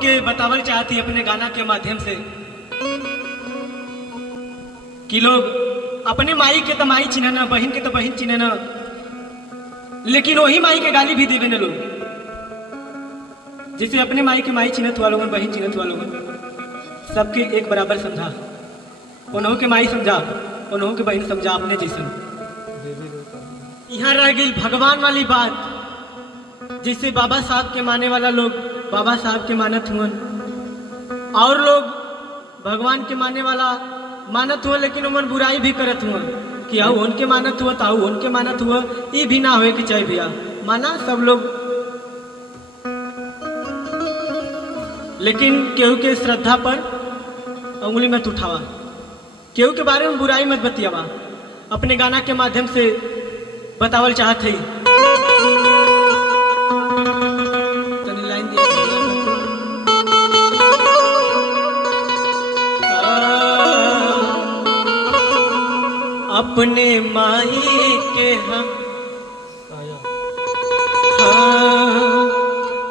के बतावल चाहती अपने गाना के माध्यम से कि लोग अपने माई के तो माई चिन्हना, बहन के तो बहन चिन्हना, लेकिन वही माई के गाली भी देवे न लोग। जैसे अपने माई के माई चिन्हत हुआ लोगन, बहन चिन्हत हुआ लोगन, सबके एक बराबर समझा। उन्हों के माई समझा, उन्हों के बहन समझा अपने जैसे। यहाँ रह गई भगवान वाली बात। जैसे बाबा साहब के माने वाला लोग बाबा साहब के मानत हुआ, और लोग भगवान के माने वाला मानत हुआ, लेकिन उमन बुराई भी करत हुआ कि आओ उनके मानत हुआ, ताऊ उनके मानत हुआ। ये भी ना होए कि चाहे भैया माना सब लोग, लेकिन केहू के श्रद्धा पर उंगली मत उठावा, केहू के बारे में बुराई मत बतियावा। अपने गाना के माध्यम से बतावल चाहत है। अपने माई के हम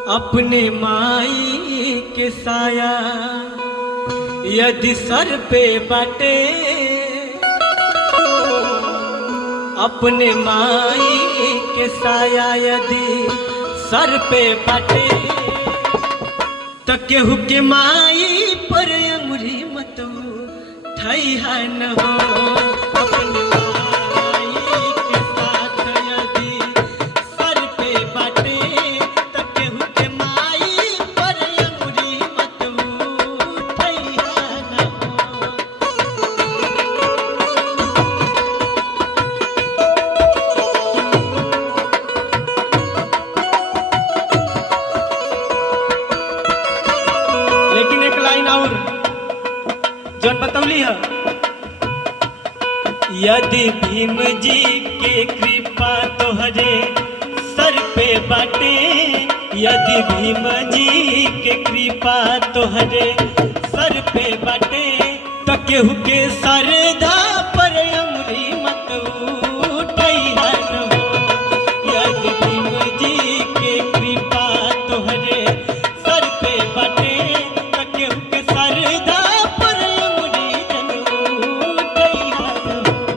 अपने माई के साया यदि सर पे बाटे, अपने माई के साया यदि सर पे बाटे, तो केहू के माई पर अंगुरी मत उठाइहा न हो। अपने माई के साथ यदि सर पे बाटे, तो केहू के माई पर अंगुरी मत उठाइहा न हो। लेकिन एक लाइन और जौन बतौली है, यदि भीम जी के कृपा तोहरे सर पे बाटे, यदि भीम जी के कृपा तोहरे सर पे बाटे, तो केहू के सर